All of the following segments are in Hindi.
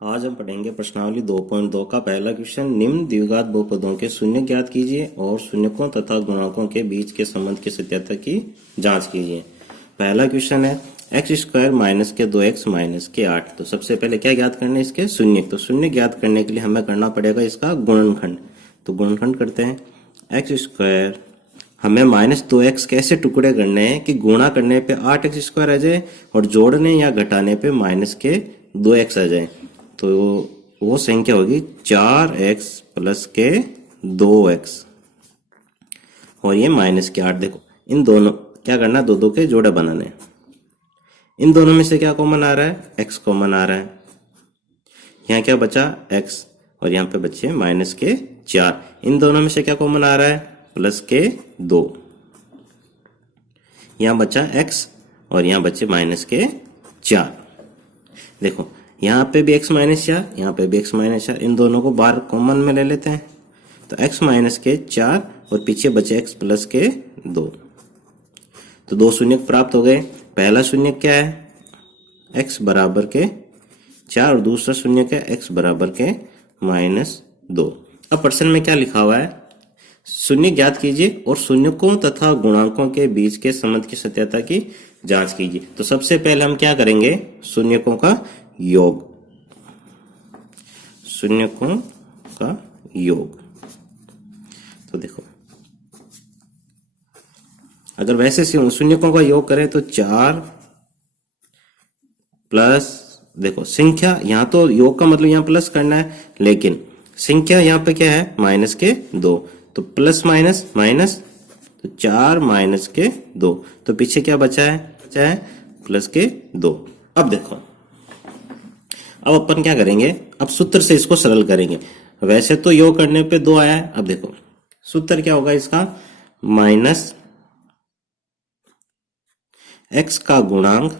आज हम पढ़ेंगे प्रश्नावली 2.2 का पहला क्वेश्चन। निम्न द्विघात बहुपदों के शून्य ज्ञात कीजिए और शून्यकों तथा गुणांकों के बीच के संबंध की सत्यता की जांच कीजिए। पहला क्वेश्चन है एक्स स्क्वायर माइनस के 2x माइनस के 8। तो सबसे पहले क्या ज्ञात करना है, इसके शून्य। तो शून्य ज्ञात करने के लिए हमें करना पड़ेगा इसका गुणनखंड। तो गुणनखंड करते हैं। एक्स स्क्वायर हमें माइनस 2x कैसे टुकड़े करने हैं कि गुणा करने पे 8x स्क्वायर आ जाए और जोड़ने या घटाने पे माइनस के 2x आ जाए। तो वो संख्या होगी 4x प्लस के 2x और ये माइनस के 8। देखो इन दोनों क्या करना, दो दो के जोड़े बनाने। इन दोनों में से क्या कॉमन आ रहा है, x कॉमन आ रहा है। यहाँ क्या बचा x और यहाँ पे बचे माइनस के 4। इन दोनों में से क्या कॉमन आ रहा है, प्लस के 2। यहाँ बचा x और यहाँ बचे माइनस के 4। देखो यहाँ पे भी x माइनस 4, यहाँ पे भी x माइनस 4। इन दोनों को बाहर कॉमन में ले लेते हैं। तो x माइनस के 4 और पीछे बचे x प्लस के 2। तो दो शून्य प्राप्त हो गए। पहला शून्य क्या है, x बराबर के 4 और दूसरा शून्य क्या है, x बराबर के -2। अब प्रश्न में क्या लिखा हुआ है, शून्य ज्ञात कीजिए और शून्यकों तथा गुणांकों के बीच के संबंध की सत्यता की जांच कीजिए। तो सबसे पहले हम क्या करेंगे, शून्यकों का योग। शून्यकों का योग। तो देखो अगर वैसे शून्यकों का योग करें तो 4 प्लस, देखो संख्या यहाँ तो योग का मतलब यहाँ प्लस करना है, लेकिन संख्या यहाँ पे क्या है, माइनस के 2। तो प्लस माइनस माइनस, तो 4 माइनस के 2। तो पीछे क्या बचा है प्लस के 2। अब देखो अब अपन क्या करेंगे, अब सूत्र से इसको सरल करेंगे। वैसे तो योग करने पे 2 आया है। अब देखो सूत्र क्या होगा इसका, माइनस x का गुणांक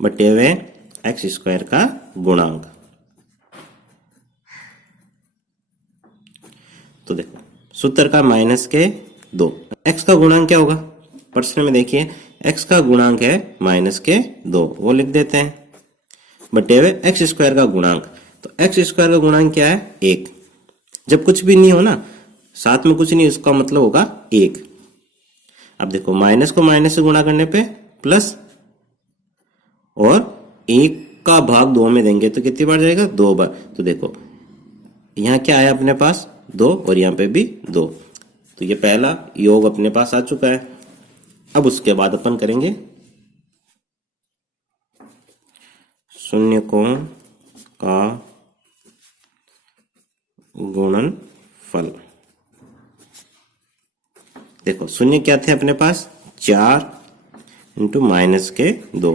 बटे हुए एक्स स्क्वायर का गुणांक। तो देखो सूत्र का माइनस के 2। x का गुणांक क्या होगा, प्रश्न में देखिए x का गुणांक है माइनस के 2, वो लिख देते हैं, बटे हुए एक्स स्क्वायर का गुणांक। तो एक्स स्क्वायर का गुणांक क्या है, 1। जब कुछ भी नहीं हो ना, साथ में कुछ नहीं, उसका मतलब होगा 1। अब देखो माइनस को माइनस से गुणा करने पे प्लस, और 1 का भाग 2 में देंगे तो कितनी बार जाएगा, 2 बार। तो देखो यहाँ क्या आया अपने पास, 2 और यहाँ पे भी 2। तो ये पहला योग अपने पास आ चुका है। अब उसके बाद अपन करेंगे शून्यकों का गुणनफल। देखो शून्य क्या थे अपने पास, 4 इंटू माइनस के 2।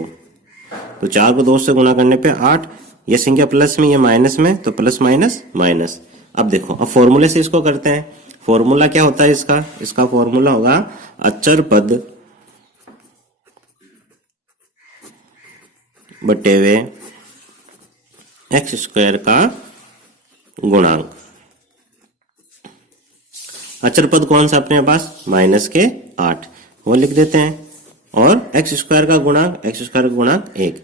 तो 4 को 2 से गुणा करने पे 8। ये संख्या प्लस में, ये माइनस में, तो प्लस माइनस माइनस। अब देखो अब फॉर्मूले से इसको करते हैं। फॉर्मूला क्या होता है इसका फॉर्मूला होगा अचर पद बटे हुए एक्स स्क्वायर का गुणांक। अचर पद कौन सा अपने पास, माइनस के 8, वो लिख देते हैं। और एक्स स्क्वायर का गुणांक, एक्स स्क्वायर का गुणांक 1।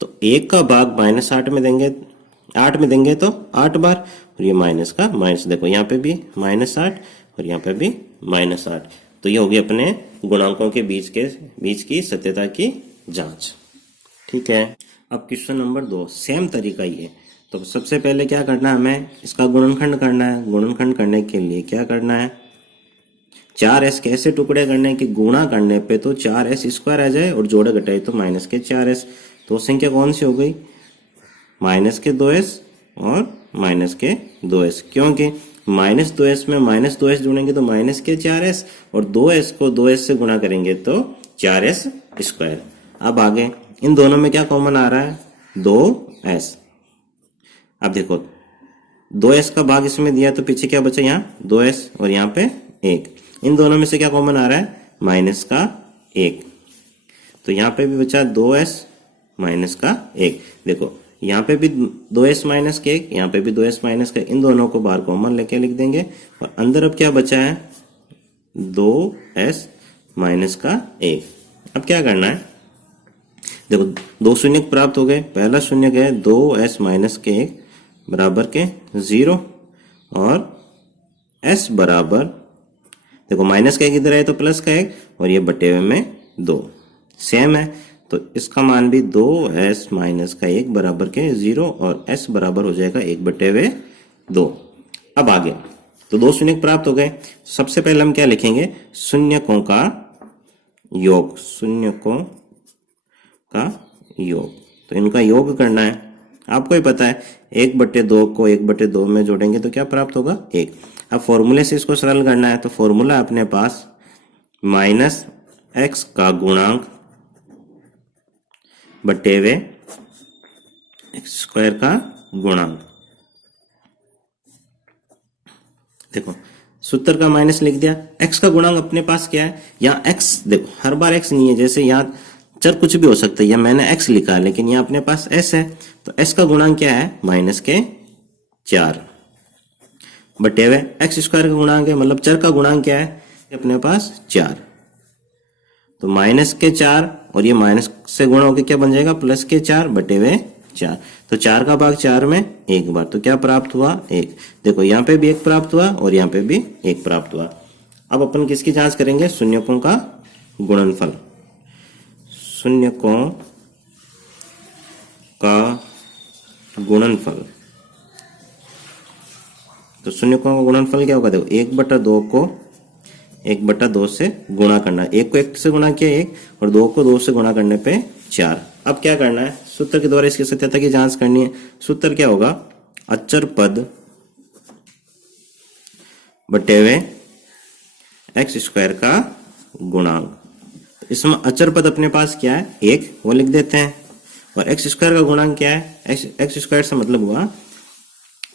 तो 1 का भाग -8 में देंगे, 8 में देंगे तो 8 बार, और ये माइनस का माइनस। देखो यहाँ पे भी -8 और यहाँ पे भी -8। तो ये होगी अपने गुणांकों के बीच की सत्यता की जांच। ठीक है। अब क्वेश्चन नंबर 2, सेम तरीका ही है। तो सबसे पहले क्या करना है, हमें इसका गुणनखंड करना है। गुणनखंड करने के लिए क्या करना है, 4s कैसे टुकड़े करने हैं कि गुणा करने पे तो 4s स्क्वायर आ जाए और जोड़े घटाए तो माइनस के 4s। तो संख्या कौन सी हो गई, माइनस के 2s और माइनस के 2s, क्योंकि माइनस 2s में माइनस 2s जोड़ेंगे तो माइनस के 4s, और 2s को 2s से गुणा करेंगे तो 4s स्क्वायर। अब आगे इन दोनों में क्या कॉमन आ रहा है, 2s। अब देखो 2s का भाग इसमें दिया तो पीछे क्या बचा, यहाँ 2s और यहाँ पे 1। इन दोनों में से क्या कॉमन आ रहा है, माइनस का 1। तो यहाँ पे भी बचा 2s माइनस का 1। देखो यहाँ पे भी 2s माइनस के 1, यहाँ पे भी 2s माइनस का। इन दोनों को बाहर कॉमन लेके लिख देंगे, और अंदर अब क्या बचा है, 2s माइनस का 1। अब क्या करना है, देखो दो शून्य प्राप्त हो गए। पहला शून्य क्या है, 2s माइनस के 1 बराबर के 0 और s बराबर, देखो माइनस का 1 इधर है तो प्लस का 1 और ये बटे हुए में 2 सेम है, तो इसका मान भी 2s माइनस का 1 बराबर के 0 और s बराबर हो जाएगा 1 बटे हुए 2। अब आगे तो दो शून्य प्राप्त हो गए। सबसे पहले हम क्या लिखेंगे, शून्यकों का योग, शून्यकों का योग। तो इनका योग करना है, आपको ही पता है 1 बटे 2 को 1 बटे 2 में जोड़ेंगे तो क्या प्राप्त होगा, 1। अब फॉर्मूले से इसको सरल करना है, तो फॉर्मूला अपने पास माइनस एक्स का गुणांक बटे हुए एक्स स्क्वायर का गुणांक। देखो सूत्र का माइनस लिख दिया, एक्स का गुणांक अपने पास क्या है, यहाँ एक्स, देखो हर बार एक्स नहीं है, जैसे यहाँ चर कुछ भी हो सकता है, या मैंने एक्स लिखा है लेकिन यहाँ अपने पास एस है, तो एस का गुणांक क्या है, माइनस के 4 बटे हुए एक्स स्क्वायर का गुणांक है, मतलब चर का गुणांक क्या है अपने पास 4, तो माइनस के 4 और ये माइनस से गुणा होकर क्या बन जाएगा, प्लस के 4 बटे हुए 4। तो 4 का भाग 4 में एक बार, तो क्या प्राप्त हुआ, 1। देखो यहाँ पे भी 1 प्राप्त हुआ और यहाँ पे भी 1 प्राप्त हुआ। अब अपन किसकी जांच करेंगे, शून्यकों का गुणनफल, शून्यकों का गुणनफल। तो शून्यकों का गुणनफल क्या होगा, देखो 1/2 को 1/2 से गुणा करना, 1 को 1 से गुणा किया 1 और 2 को 2 से गुणा करने पे 4। अब क्या करना है, सूत्र के द्वारा इसकी सत्यता की जांच करनी है। सूत्र क्या होगा, अचर पद बटे हुए एक्स स्क्वायर का गुणांक। इसमें अचर पद अपने पास क्या है, 1, वो लिख देते हैं, और एक्स स्क्वायर का गुणांक क्या है, एक्स स्क्वायर से मतलब हुआ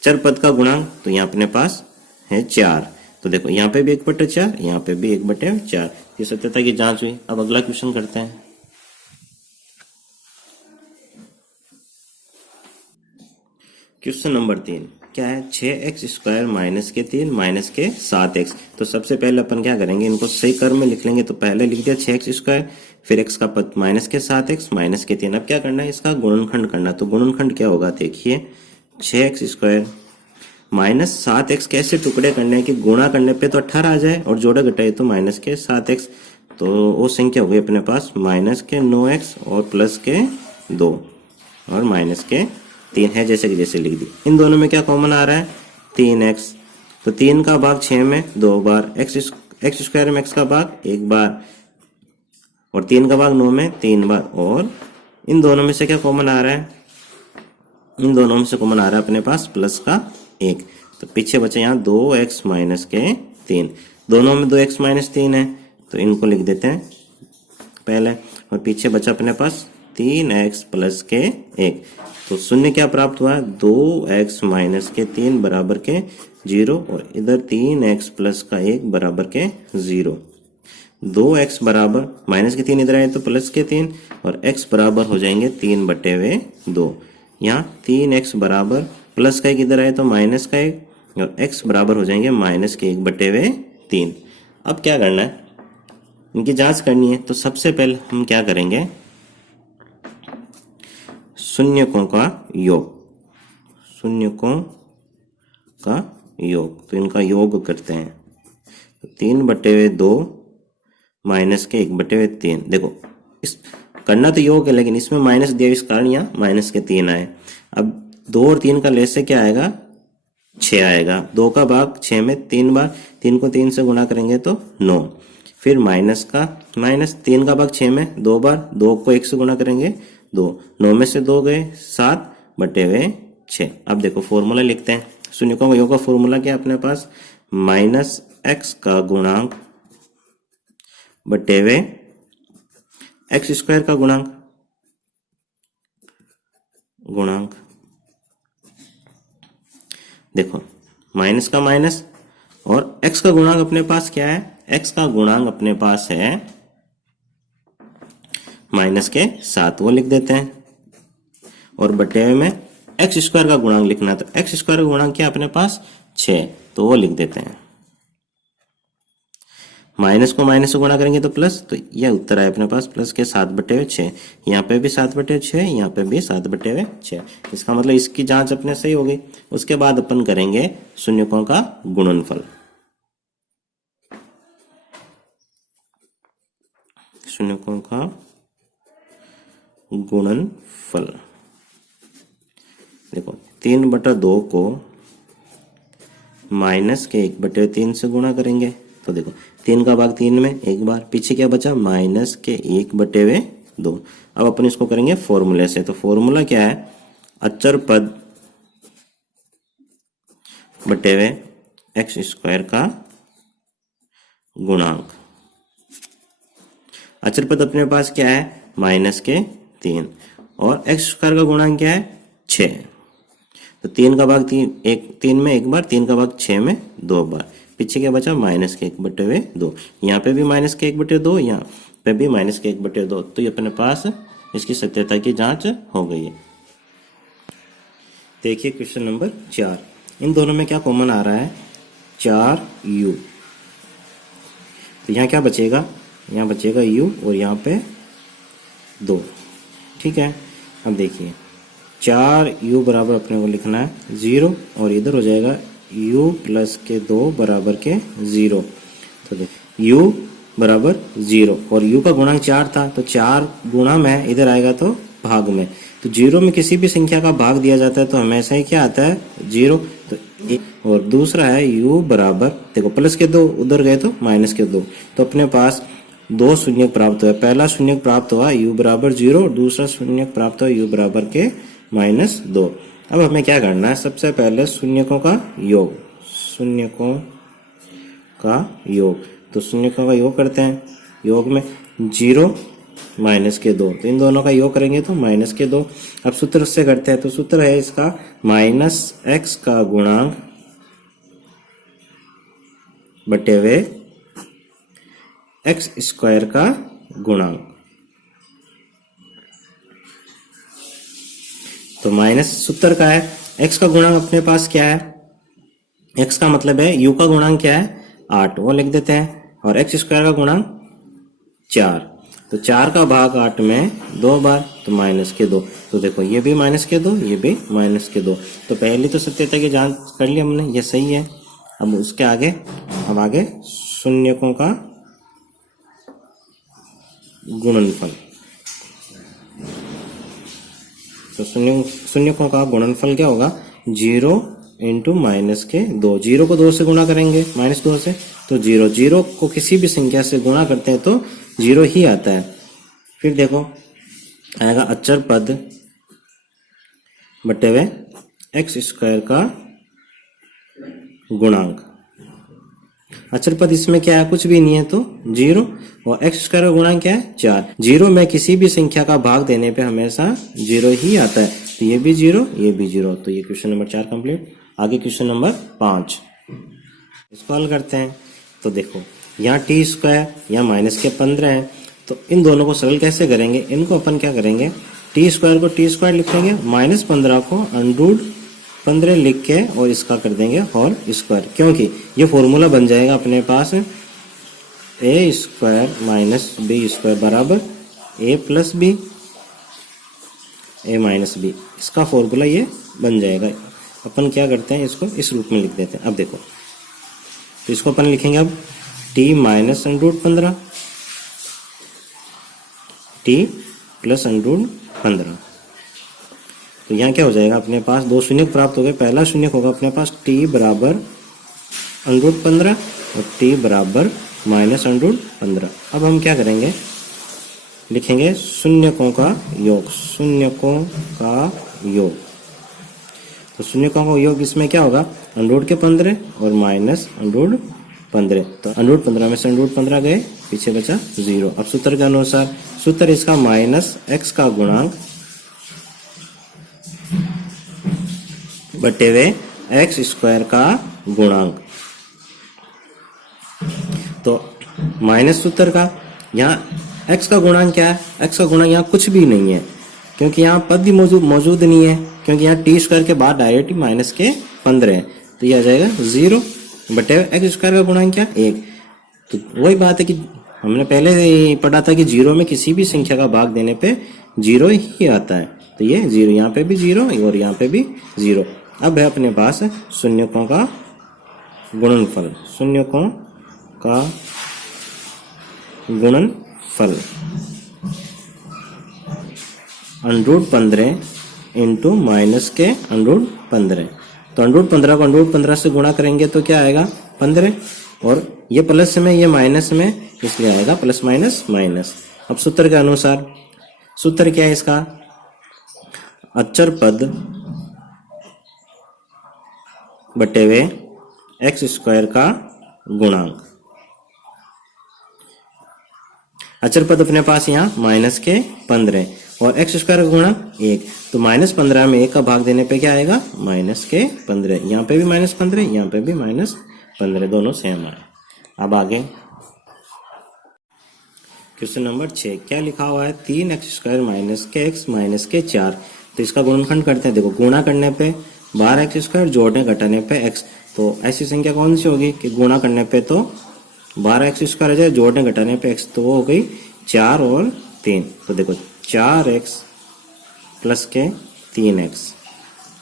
चर पद का गुणांक, तो यहाँ अपने पास है 4। तो देखो यहाँ पे भी 1/4, यहाँ पे भी 1/4, ये सत्यता की जांच हुई। अब अगला क्वेश्चन करते हैं। क्वेश्चन नंबर 3 क्या है, 6x स्क्वायर माइनस के 3 माइनस के 7x। तो सबसे पहले अपन क्या करेंगे, इनको सही क्रम में लिख लेंगे। तो पहले लिख दिया 6x स्क्वायर, फिर x का पद माइनस के 7x माइनस के 3। अब क्या करना है, इसका गुणनखंड करना। तो गुणनखंड क्या होगा, देखिए 6x स्क्वायर माइनस 7x के ऐसे टुकड़े करने कि गुणा करने पे तो 18 आ जाए और जोड़ा घटाए तो माइनस के 7x। तो वो संख्या हो गई अपने पास माइनस के 9x और प्लस के 2 और माइनस के 3 है, जैसे कि जैसे लिख दी। इन दोनों में क्या कॉमन आ रहा है, 3x। तो 3 का भाग 6 में 2 बार, एक्स स्क्वायर में x का भाग 1 बार और 3 का भाग 9 में 3 बार। और इन दोनों में से क्या कॉमन आ रहा है, इन दोनों में से कॉमन आ रहा है अपने पास प्लस का 1। तो पीछे बचे यहाँ 2x माइनस के 3, दोनों में 2x माइनस 3 है, तो इनको लिख देते हैं पहले। और पीछे बचा अपने पास 3x प्लस के 1। तो शून्य क्या प्राप्त हुआ, 2x माइनस के 3 बराबर के 0 और इधर 3x प्लस का 1 बराबर के 0। 2x बराबर माइनस के 3 इधर आए तो प्लस के 3 और x बराबर हो जाएंगे 3/2। यहाँ 3x बराबर प्लस का 1 इधर आए तो माइनस का 1 और x बराबर हो जाएंगे माइनस के 1/3। अब क्या करना है, इनकी जांच करनी है। तो सबसे पहले हम क्या करेंगे, शून्यकों का योग, शून्यकों का योग। तो इनका योग करते हैं, तो 3/2 माइनस के 1/3। देखो इस करना तो योग है लेकिन इसमें माइनस दिया, इस कारण यहाँ माइनस के 3 आए। अब 2 और 3 का लेस से क्या आएगा, 6 आएगा। 2 का भाग 6 में 3 बार, 3 को 3 से गुणा करेंगे तो 9। फिर माइनस का माइनस, 3 का भाग 6 में 2 बार, 2 को 1 से गुणा करेंगे 2, 9 में से 2 गए 7/6। अब देखो फॉर्मूला लिखते हैं, शून्यकों का योग का फॉर्मूला क्या है अपने पास, माइनस एक्स का गुणांक बटे हुए एक्स स्क्वायर का गुणांक, देखो माइनस का माइनस और x का गुणांक अपने पास क्या है, x का गुणांक अपने पास है माइनस के 7, वो लिख देते हैं। और बटे हुए में एक्स स्क्वायर का गुणांक लिखना है, तो एक्स स्क्वायर का गुणांक क्या अपने पास 6, तो वो लिख देते हैं माइनस को माइनस से गुणा करेंगे तो प्लस, तो यह उत्तर आया अपने पास प्लस के 7/6। यहाँ पे भी 7/6, यहाँ पे भी 7/6। इसका मतलब इसकी जांच अपने सही हो गई। उसके बाद अपन करेंगे शून्यकों का गुणनफल। शून्यकों का गुणनफल देखो, 3/2 को माइनस के 1/3 से गुणा करेंगे तो देखो 3 का भाग 3 में एक बार, पीछे क्या बचा माइनस के 1/2। अब अपन इसको करेंगे फॉर्मूले से। तो फॉर्मूला क्या है, अचर पद बटेवे एक्स स्क्वायर का गुणांक। अचर पद अपने पास क्या है माइनस के 3 और एक्स स्क्वायर का गुणांक क्या है 6। तो 3 का भाग 3 में एक बार, 3 का भाग 6 में 2 बार, पीछे क्या बचा माइनस के 1/2। यहाँ पे भी माइनस के 1/2, यहाँ पे भी माइनस के 1/2। तो ये अपने पास इसकी सत्यता की जांच हो गई है। देखिए क्वेश्चन नंबर 4, इन दोनों में क्या कॉमन आ रहा है 4u। तो यहाँ क्या बचेगा, यहाँ बचेगा u और यहाँ पे 2। ठीक है, अब देखिए 4u बराबर अपने को लिखना है 0 और इधर हो जाएगा u प्लस के 2 बराबर के 0। तो देखिए u बराबर 0 और u का गुणांक 4 था, तो 4 गुणा में इधर आएगा तो भाग में। तो 0 में किसी भी संख्या का भाग दिया जाता है तो हमेशा ही क्या आता है 0। तो और दूसरा है u बराबर, देखो प्लस के 2 उधर गए तो माइनस के 2, तो अपने पास 2 शून्य प्राप्त हुआ। पहला शून्य प्राप्त हुआ u बराबर 0 और दूसरा शून्य प्राप्त हुआ u बराबर के -2। अब हमें क्या करना है, सबसे पहले शून्यकों का योग, शून्यकों का योग। तो शून्यकों का योग करते हैं, योग में 0 माइनस के 2, तो इन दोनों का योग करेंगे तो माइनस के 2। अब सूत्र से करते हैं, तो सूत्र है इसका -x का गुणांक बटेवे एक्स स्क्वायर का गुणांक। तो माइनस सूत्र का है, x का गुणांक अपने पास क्या है, x का मतलब है u का गुणांक क्या है 8, वो लिख देते हैं, और एक्स स्क्वायर का गुणांक 4। तो 4 का भाग 8 में 2 बार, तो माइनस के 2। तो देखो ये भी माइनस के 2, ये भी माइनस के 2। तो पहली तो सत्यता की जांच कर ली हमने, ये सही है। अब उसके आगे, अब आगे शून्यकों का गुणनफल। तो शून्यकों का गुणनफल क्या होगा 0 इंटू माइनस के 2। 0 को 2 से गुणा करेंगे -2 से, तो 0 0 को किसी भी संख्या से गुणा करते हैं तो 0 ही आता है। फिर देखो आएगा अचर पद बटेवे एक्स स्क्वायर का गुणांक। अचर पद इसमें क्या है, कुछ भी नहीं है तो 0, और एक्स स्क्वायर का गुणांक क्या है 4। 0 में किसी भी संख्या का भाग देने पे हमेशा 0 ही आता है, तो ये भी 0, ये भी 0। तो ये क्वेश्चन नंबर 4 कंप्लीट। आगे क्वेश्चन नंबर 5, इसको हल करते हैं। तो देखो यहाँ टी स्क्वायर, यहाँ माइनस के 15 है, तो इन दोनों को सरल कैसे करेंगे, इनको अपन क्या करेंगे टी स्क्वायर को टी स्क्वायर लिखेंगे, -15 को √15 लिख के और इसका कर देंगे होल स्क्वायर, क्योंकि ये फॉर्मूला बन जाएगा अपने पास a square minus B square बराबर a plus B a minus B. इसका फॉर्मूला ये बन जाएगा। अपन क्या करते हैं, इसको इस रूप में लिख देते हैं। अब देखो, तो इसको अपन लिखेंगे अब t माइनस √15 t प्लस √15। तो यहाँ क्या हो जाएगा, अपने पास 2 शून्य प्राप्त हो गए। पहला शून्य होगा अपने पास t बराबर √15 और t बराबर -√15। अब हम क्या करेंगे, लिखेंगे शून्यकों का योग, शून्यकों का योग। तो शून्यकों का योग इसमें क्या होगा √15 और -√15। तो √15 में से √15 गए, पीछे बचा 0। अब सूत्र के अनुसार, सूत्र इसका -x का गुणांक बटेवे एक्स स्क्वायर का गुणांक। तो माइनस सूत्र का, यहाँ x का गुणांक क्या है, x का गुणांक यहाँ कुछ भी नहीं है, क्योंकि यहाँ पद भी मौजूद नहीं है, क्योंकि यहाँ टी स्क्वायर के बाद डायरेक्ट -15 है। तो यह आ जाएगा 0 बटे एक्स स्क्वायर का गुणांक क्या 1। तो वही बात है कि हमने पहले ही पढ़ा था कि जीरो में किसी भी संख्या का भाग देने पे जीरो ही आता है। तो ये जीरो, यहाँ पे भी जीरो और यहाँ पे भी जीरो। अब है अपने पास शून्यकों का गुणनफल। शून्यकों का गुणनफल √15 इंटू माइनस के √15। तो √15 को √15 से गुणा करेंगे तो क्या आएगा 15, और ये प्लस में ये माइनस में, इसलिए आएगा प्लस माइनस माइनस। अब सूत्र के अनुसार, सूत्र क्या है इसका, अचर पद बटे हुए x² का गुणांक। अचर पद अपने पास यहाँ माइनस के 15 और x² का गुणांक 1, तो -15 में 1 का भाग देने पे क्या आएगा माइनस के 15। यहाँ पे भी -15, यहाँ पे भी -15, दोनों सेम है। अब आगे क्वेश्चन नंबर 6, क्या लिखा हुआ है 3x² माइनस के x माइनस के 4। तो इसका गुणनखंड करते हैं। देखो, गुणा करने पे 12x², जोड़ने घटाने पे x। तो ऐसी संख्या कौन सी होगी कि गुणा करने पे तो 12x² आ जाए, जोड़ने घटाने पे x, तो वो हो गई 4 और 3। तो देखो 4x प्लस के 3x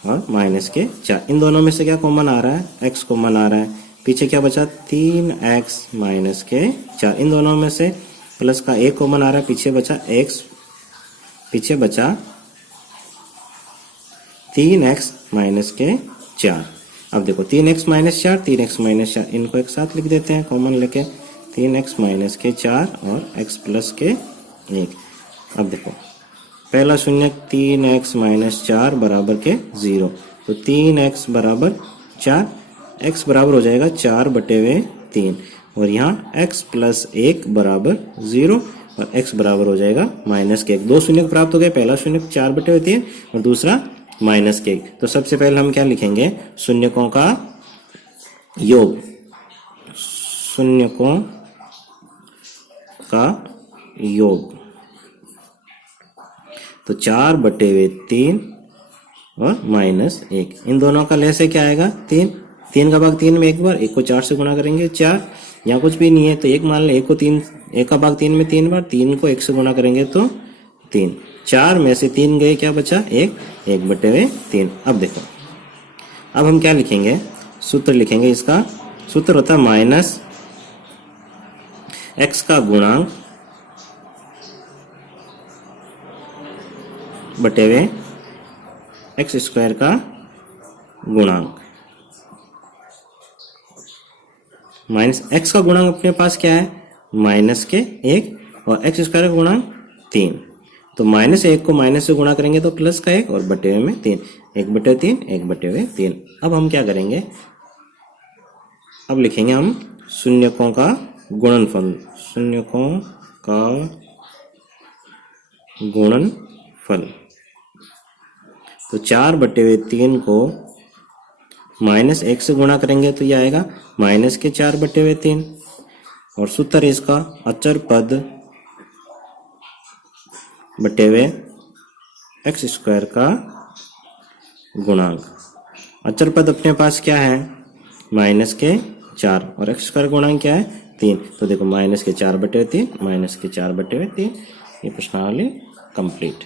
और माइनस के 4, इन दोनों में से क्या कॉमन आ रहा है, x कॉमन आ रहा है। पीछे क्या बचा 3x माइनस के 4, इन दोनों में से प्लस का 1 कॉमन आ रहा है, पीछे बचा x, पीछे बचा 3x माइनस के 4। अब देखो 3x माइनस 4, 3x माइनस 4, इनको एक साथ लिख देते हैं कॉमन लेके, 3x माइनस के 4 और x प्लस के 1। अब देखो पहला शून्य 3x माइनस 4 बराबर के 0, तो 3x बराबर 4, x बराबर हो जाएगा 4/3, और यहाँ x प्लस 1 बराबर 0 और x बराबर हो जाएगा -1। दो शून्य प्राप्त हो गए, पहला शून्य 4/3 और दूसरा -1। तो सबसे पहले हम क्या लिखेंगे, शून्यकों का योग, शून्यकों का योग। तो 4/3 और -1, इन दोनों का लय क्या आएगा 3, 3 का भाग 3 में एक बार, 1 को 4 से गुणा करेंगे 4, यहाँ कुछ भी नहीं है तो 1 मान लें, 1 को 3, 1 का भाग 3 में 3 बार, 3 को 1 से गुणा करेंगे तो 3, 4 में से 3 गए, क्या बचा 1, 1/3। अब देखो, अब हम क्या लिखेंगे, सूत्र लिखेंगे। इसका सूत्र होता है माइनस x का गुणांक बटे हुए x² का गुणांक। माइनस x का गुणांक अपने पास क्या है -1 और x² का गुणांक 3। तो -1 को माइनस से गुणा करेंगे तो प्लस का 1 और बटे में 3, 1/3, 1/3। अब हम क्या करेंगे, अब लिखेंगे हम शून्यकों का गुणनफल, शून्यकों का गुणनफल। तो 4/3 को -1 से गुणा करेंगे तो यह आएगा -4/3, और सूत्र इसका अचर पद बटे हुए x² का गुणांक। अचर पद अपने पास क्या है -4 और x² गुणांक क्या है 3। तो देखो -4/3, -4/3, ये प्रश्नावली कंप्लीट।